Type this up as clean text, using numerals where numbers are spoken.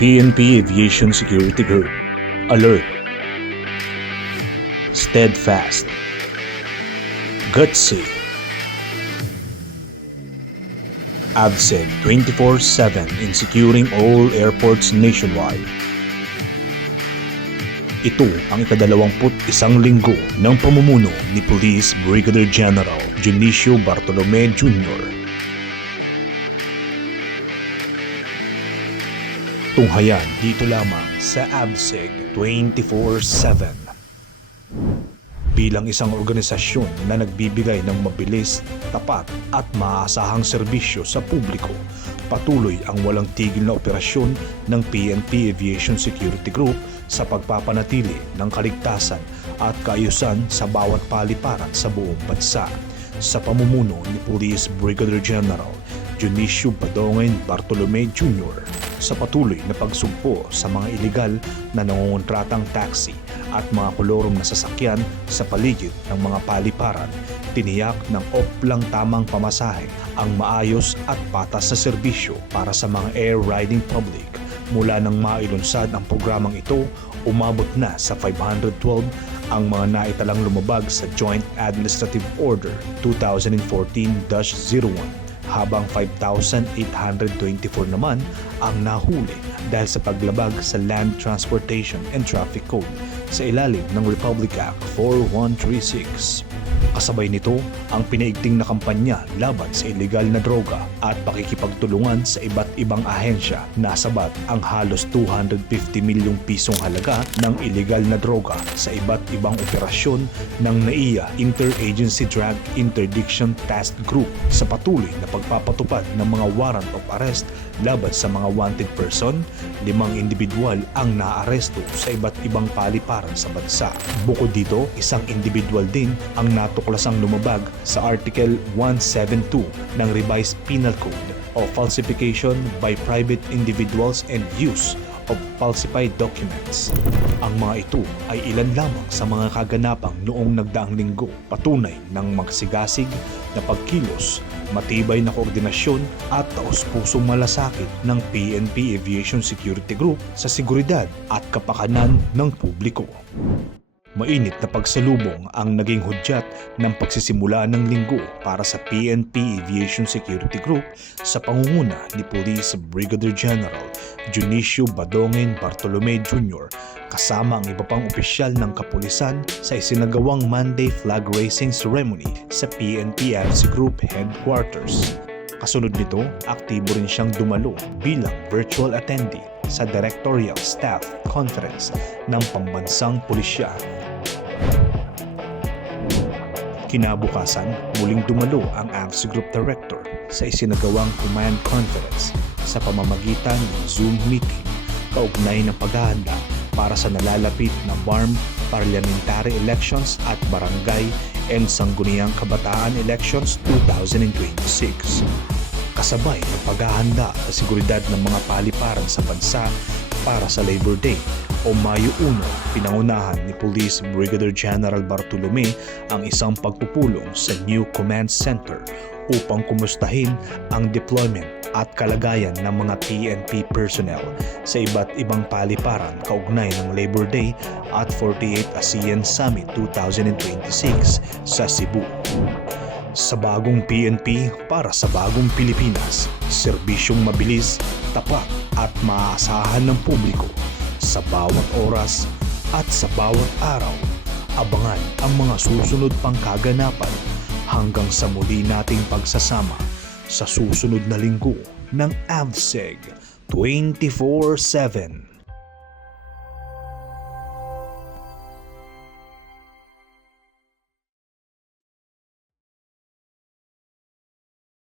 PNP Aviation Security Group. Alert. Steadfast. Gutsy. ABSEG 24/7 in securing all airports nationwide. Ito ang ika-21 linggo ng pamumuno ni Police Brigadier General Dionisio Bartolome Jr. Tunghayan dito lamang sa ABSEG 24/7. Bilang isang organisasyon na nagbibigay ng mabilis, tapat at maaasahang serbisyo sa publiko, patuloy ang walang tigil na operasyon ng PNP Aviation Security Group sa pagpapanatili ng kaligtasan at kaayusan sa bawat paliparan sa buong bansa. Sa pamumuno ni Police Brigadier General Dionisio Badongin Bartolome Jr. sa patuloy na pagsugpo sa mga iligal na nangongontratang taxi at mga kolorom na sasakyan sa paligid ng mga paliparan, tiniyak ng oplang tamang pamasahe ang maayos at patas na serbisyo para sa mga air riding public. Mula nang mailunsad ang programang ito, umabot na sa 512 ang mga naitalang lumabag sa Joint Administrative Order 2014-01, habang 5,824 naman ang nahuli dahil sa paglabag sa Land Transportation and Traffic Code sa ilalim ng Republic Act 4136. Kasabay nito ang pinaigting na kampanya laban sa illegal na droga at pakikipagtulungan sa iba't ibang ahensya na sabat ang halos 250 milyong pisong halaga ng illegal na droga sa iba't ibang operasyon ng NAIA Interagency Drug Interdiction Task Group sa patuloy na pagpapatupad ng mga warrant of arrest laban sa mga wanted person. 5 individual ang naaresto sa iba't ibang paliparan sa bansa. Bukod dito, isang individual din ang natuklasang lumabag sa Article 172 ng Revised Penal Code o falsification by private individuals and use of falsified documents. Ang mga ito ay ilan lamang sa mga kaganapang noong nagdaang linggo, patunay ng magsigasig na pagkilos, matibay na koordinasyon at taos-pusong malasakit ng PNP Aviation Security Group sa seguridad at kapakanan ng publiko. Mainit na pagsalubong ang naging hudyat ng pagsisimula ng linggo para sa PNP Aviation Security Group sa pangunguna ni Police Brigadier General Dionisio Badongin Bartolome Jr. kasama ang iba pang opisyal ng kapulisan sa isinagawang Monday Flag Raising Ceremony sa PNP AFC Group Headquarters. Kasunod nito, aktibo rin siyang dumalo bilang virtual attendee sa Directorial Staff Conference ng Pambansang Pulisya. Kinabukasan, muling dumalo ang AFC Group Director sa isinagawang Command Conference sa pamamagitan ng Zoom meeting kaugnay ng paghahanda para sa nalalapit na BARM Parliamentary Elections at Barangay and Sangguniang Kabataan Elections 2026. Kasabay ng paghahanda sa seguridad ng mga paliparan sa bansa para sa Labor Day o Mayo 1, pinangunahan ni Police Brigadier General Bartolome ang isang pagpupulong sa New Command Center upang kumustahin ang deployment at kalagayan ng mga PNP personnel sa iba't ibang paliparan kaugnay ng Labor Day at 48th ASEAN Summit 2026 sa Cebu. Sa bagong PNP para sa bagong Pilipinas, serbisyong mabilis, tapat at maaasahan ng publiko sa bawat oras at sa bawat araw. Abangan ang mga susunod pang kaganapan hanggang sa muli nating pagsasama sa susunod na linggo ng ABSEG 24/7.